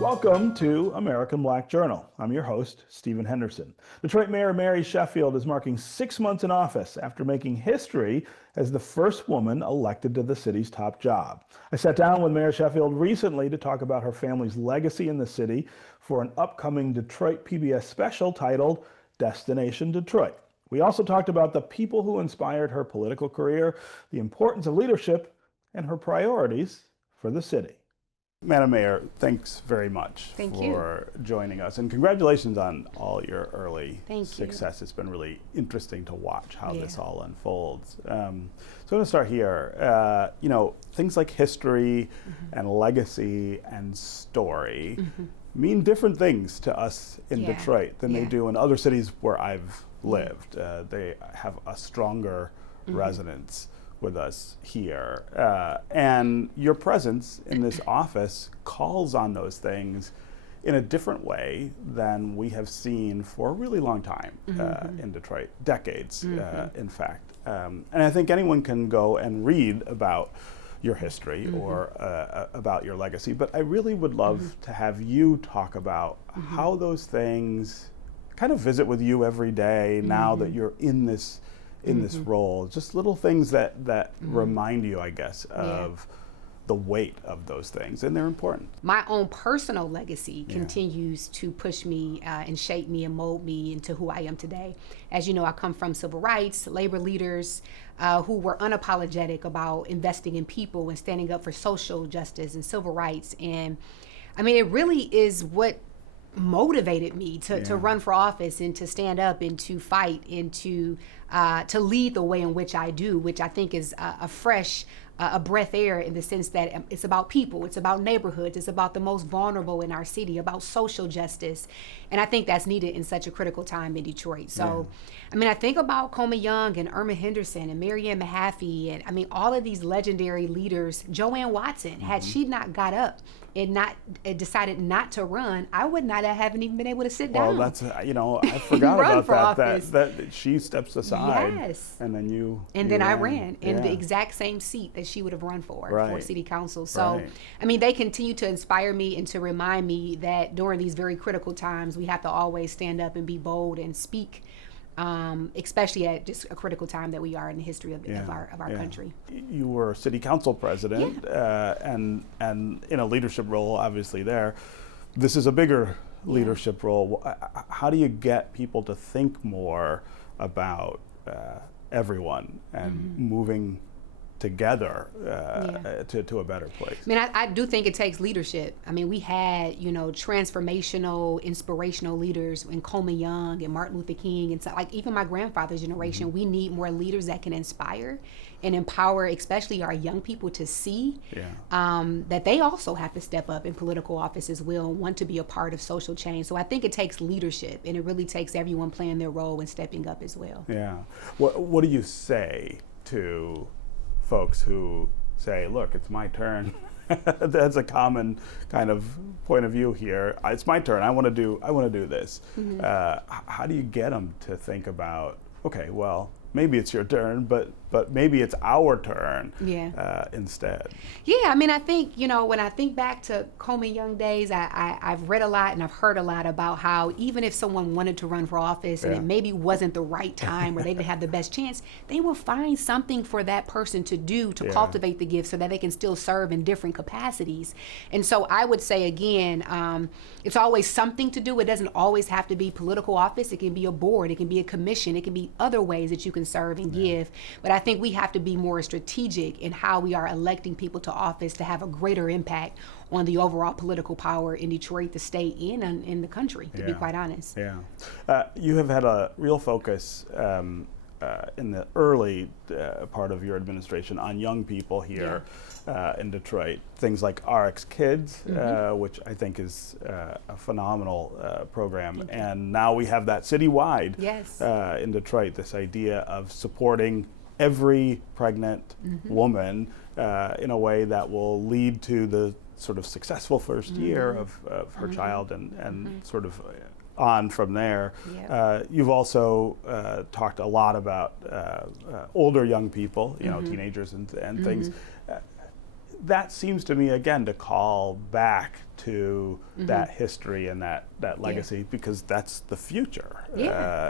Welcome to American Black Journal. I'm your host, Stephen Henderson. Detroit Mayor Mary Sheffield is marking 6 months in office after making history as the first woman elected to the city's top job. I sat down with Mayor Sheffield recently to talk about her family's legacy in the city for an upcoming Detroit PBS special titled Destination Detroit. We also talked about the people who inspired her political career, the importance of leadership, and her priorities for the city. Madam Mayor, thanks very much for joining us, and congratulations on all your early success. It's been really interesting to watch how this all unfolds. So I'm going to start here. Things like history and legacy and story mean different things to us in Detroit than they do in other cities where I've lived. They have a stronger resonance with us here. And your presence in this office calls on those things in a different way than we have seen for a really long time in Detroit, decades, in fact. And I think anyone can go and read about your history or about your legacy, but I really would love to have you talk about how those things kind of visit with you every day now that you're in this role, just little things that remind you, I guess, of the weight of those things, and they're important. My own personal legacy continues to push me and shape me and mold me into who I am today. As you know, I come from civil rights, labor leaders who were unapologetic about investing in people and standing up for social justice and civil rights. And I mean, it really is what motivated me to run for office and to stand up and to fight and to lead the way in which I do, which I think is a fresh breath air in the sense that it's about people, it's about neighborhoods, it's about the most vulnerable in our city, about social justice. And I think that's needed in such a critical time in Detroit. So, I mean, I think about Coleman Young and Irma Henderson and Mary Ann Mahaffey, and I mean, all of these legendary leaders. Joanne Watson, had she not got up and decided not to run, I would not haven't even been able to sit down. Well, that's, I forgot about that she steps aside, and then then I ran in the exact same seat that she would have run for city council. So, I mean, they continue to inspire me and to remind me that during these very critical times, we have to always stand up and be bold and speak, especially at just a critical time that we are in the history of our country. You were city council president, and in a leadership role, obviously there. This is a bigger leadership role. How do you get people to think more about everyone and moving together to a better place? I mean, I do think it takes leadership. I mean, we had, transformational, inspirational leaders in Coleman Young and Martin Luther King, and so, like, even my grandfather's generation. We need more leaders that can inspire and empower, especially our young people, to see that they also have to step up in political office as well and want to be a part of social change. So I think it takes leadership, and it really takes everyone playing their role and stepping up as well. Yeah. What do you say to folks who say, look, it's my turn? That's a common kind of point of view here. It's my turn. I want to do this. How do you get them to think about, okay, well, maybe it's your turn, but maybe it's our turn instead? Yeah, I mean, I think, when I think back to Coleman Young days, I've read a lot and I've heard a lot about how even if someone wanted to run for office and it maybe wasn't the right time or they didn't have the best chance, they will find something for that person to do to cultivate the gift so that they can still serve in different capacities. And so I would say, again, it's always something to do. It doesn't always have to be political office. It can be a board. It can be a commission. It can be other ways that you can serve and give. But I think we have to be more strategic in how we are electing people to office to have a greater impact on the overall political power in Detroit, the state, and in the country, to be quite honest. You have had a real focus in the early part of your administration on young people here in Detroit. Things like RX Kids, which I think is a phenomenal program. And now we have that citywide in Detroit, this idea of supporting every pregnant woman in a way that will lead to the sort of successful first year of her child and sort of on from there. You've also talked a lot about older young people, teenagers and things. that seems to me, again, to call back to that history and that legacy, because that's the future.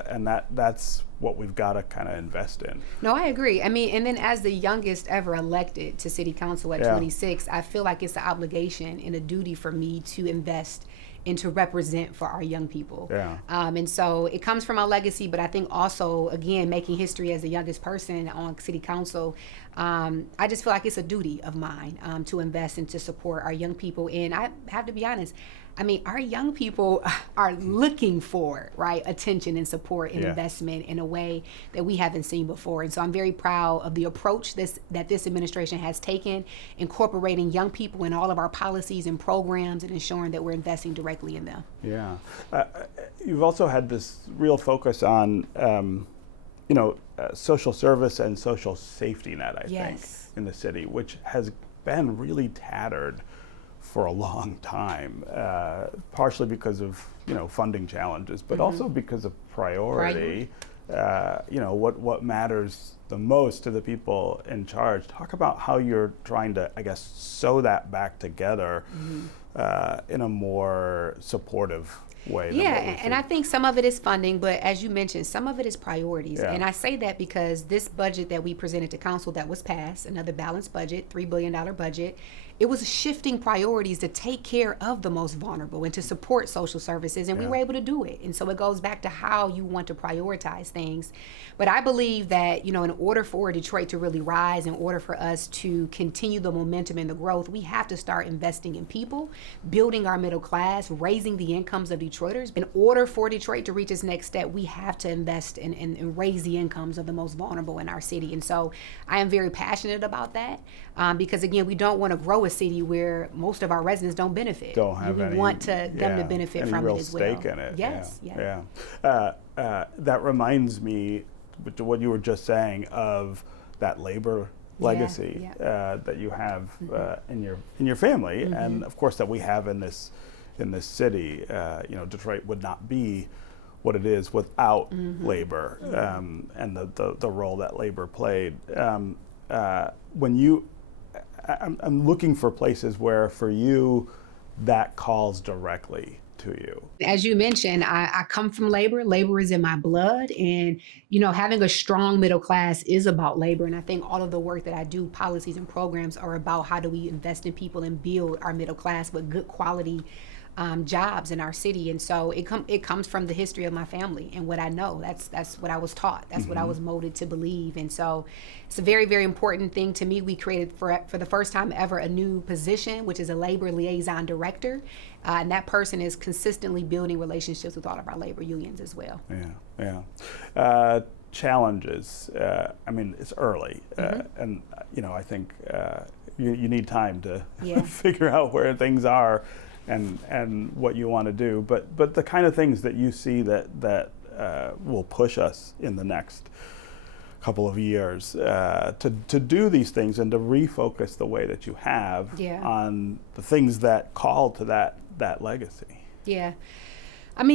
And that's what we've got to kind of invest in. No, I agree. I mean, and then as the youngest ever elected to city council at 26, I feel like it's an obligation and a duty for me to invest and to represent for our young people. And so it comes from our legacy, but I think also, again, making history as the youngest person on city council, I just feel like it's a duty of mine to invest and to support our young people. And I have to be honest, I mean, our young people are looking for, right, attention and support and investment in a way that we haven't seen before. And so I'm very proud of the approach that this administration has taken, incorporating young people in all of our policies and programs and ensuring that we're investing directly in them. You've also had this real focus on, social service and social safety net, I think, in the city, which has been really tattered for a long time, partially because of funding challenges, but also because of priority. What matters the most to the people in charge. Talk about how you're trying to, I guess, sew that back together in a more supportive way. And I think some of it is funding, but as you mentioned, some of it is priorities. And I say that because this budget that we presented to council that was passed, another balanced budget, $3 billion budget, it was shifting priorities to take care of the most vulnerable and to support social services, and we were able to do it. And so it goes back to how you want to prioritize things. But I believe that, in order for Detroit to really rise, in order for us to continue the momentum and the growth, we have to start investing in people, building our middle class, raising the incomes of Detroiters. In order for Detroit to reach its next step, we have to invest and raise the incomes of the most vulnerable in our city. And so I am very passionate about that because, again, we don't want to grow a city where most of our residents don't benefit. Don't have we any, want them to benefit any from real it as well. Stake in it. Yes. That reminds me, to what you were just saying, of that labor legacy that you have in your family, and of course that we have in this city. Detroit would not be what it is without labor and the role that labor played. I'm looking for places where, for you, that calls directly to you. As you mentioned, I come from labor. Labor is in my blood. And, having a strong middle class is about labor. And I think all of the work that I do, policies and programs, are about how do we invest in people and build our middle class with good quality jobs in our city. And so it comes from the history of my family and what I know. That's what I was taught. That's what I was molded to believe. And so it's a very, very important thing to me. We created for the first time ever a new position, which is a labor liaison director. And that person is consistently building relationships with all of our labor unions as well. Challenges. It's early. And, I think you need time to figure out where things are and what you want to do, but the kind of things that you see that will push us in the next couple of years to do these things and to refocus the way that you have on the things that call to that legacy.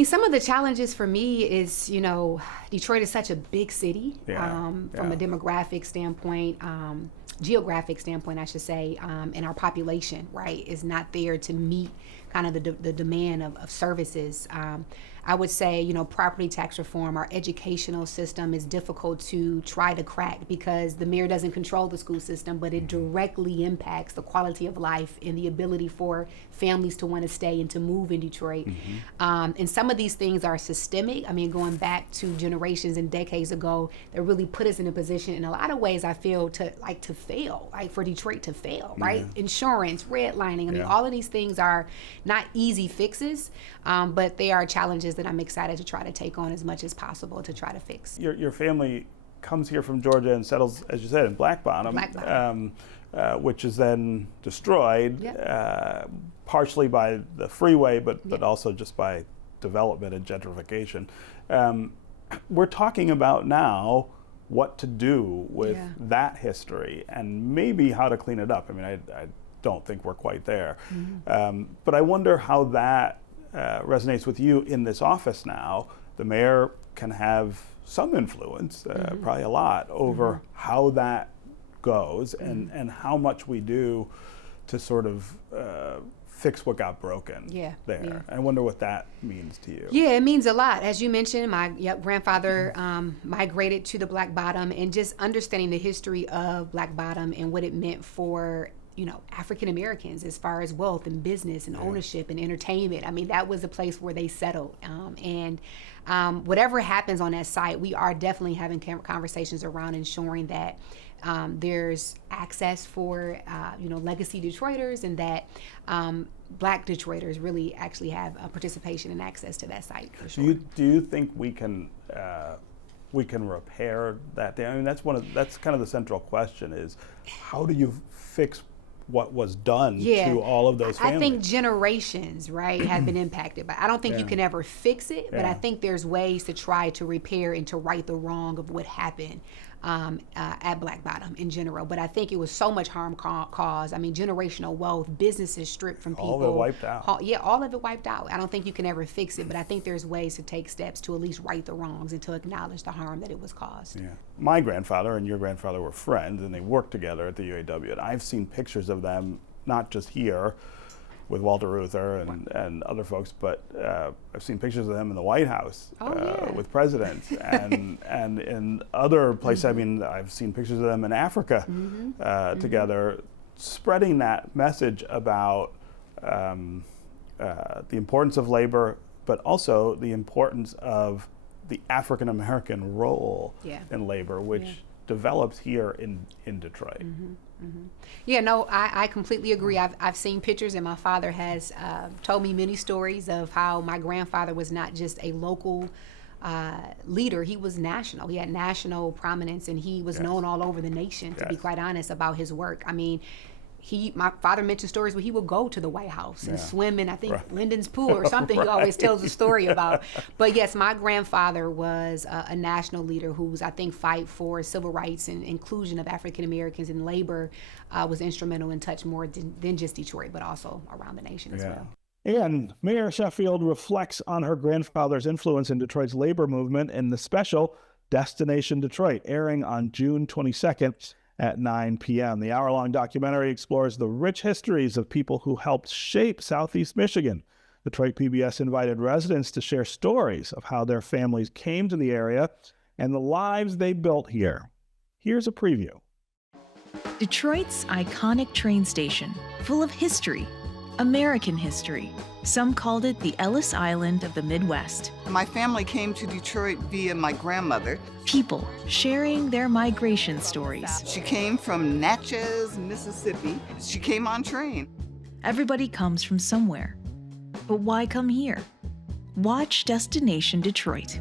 Some of the challenges for me is, Detroit is such a big city from a demographic standpoint, geographic standpoint, I should say, and our population, right, is not there to meet kind of the demand of services. I would say, property tax reform, our educational system is difficult to try to crack because the mayor doesn't control the school system, but it directly impacts the quality of life and the ability for families to want to stay and to move in Detroit. And some of these things are systemic. Going back to generations and decades ago, that really put us in a position in a lot of ways, I feel, to fail, for Detroit to fail, right? Insurance, redlining, all of these things are not easy fixes, but they are challenges that I'm excited to try to take on as much as possible to try to fix. Your family comes here from Georgia and settles, as you said, in Black Bottom, which is then destroyed, partially by the freeway, but also just by development and gentrification. We're talking about now what to do with that history and maybe how to clean it up. I don't think we're quite there. But I wonder how that resonates with you in this office now. The mayor can have some influence, probably a lot, over how that goes and how much we do to sort of fix what got broken there. Yeah. I wonder what that means to you. Yeah, it means a lot. As you mentioned, my grandfather migrated to the Black Bottom, and just understanding the history of Black Bottom and what it meant for, you know, African Americans as far as wealth and business and ownership and entertainment. I mean, that was the place where they settled. And whatever happens on that site, we are definitely having conversations around ensuring that there's access for, you know, legacy Detroiters, and that Black Detroiters really actually have participation and access to that site, for sure. Do you think we can repair that? I mean, that's kind of the central question: is how do you fix what was done to all of those families? I think generations, right, have been impacted, but I don't think you can ever fix it. But I think there's ways to try to repair and to right the wrong of what happened at Black Bottom in general. But I think it was so much harm caused. I mean, generational wealth, businesses stripped from people. All of it wiped out. All of it wiped out. I don't think you can ever fix it, but I think there's ways to take steps to at least right the wrongs and to acknowledge the harm that it was caused. Yeah. My grandfather and your grandfather were friends, and they worked together at the UAW. And I've seen pictures of them, not just here with Walter Reuther and other folks, but I've seen pictures of them in the White House with presidents and in other places. I mean, I've seen pictures of them in Africa together, spreading that message about the importance of labor, but also the importance of the African American role in labor, which develops here in Detroit. Yeah, no, I completely agree. I've seen pictures, and my father has told me many stories of how my grandfather was not just a local leader. He was national. He had national prominence, and he was known all over the nation, to be quite honest, about his work. I mean, my father mentioned stories where he would go to the White House and swim in, I think, Lyndon's pool or something. He always tells a story about. But yes, my grandfather was a national leader whose, I think, fight for civil rights and inclusion of African Americans in labor was instrumental and touched more than just Detroit, but also around the nation as well. And Mayor Sheffield reflects on her grandfather's influence in Detroit's labor movement in the special Destination Detroit, airing on June 22nd. At 9 p.m. The hour-long documentary explores the rich histories of people who helped shape Southeast Michigan. Detroit PBS invited residents to share stories of how their families came to the area and the lives they built here. Here's a preview. Detroit's iconic train station, full of history, American history. Some called it the Ellis Island of the Midwest. My family came to Detroit via my grandmother. People sharing their migration stories. She came from Natchez, Mississippi. She came on train. Everybody comes from somewhere. But why come here? Watch Destination Detroit.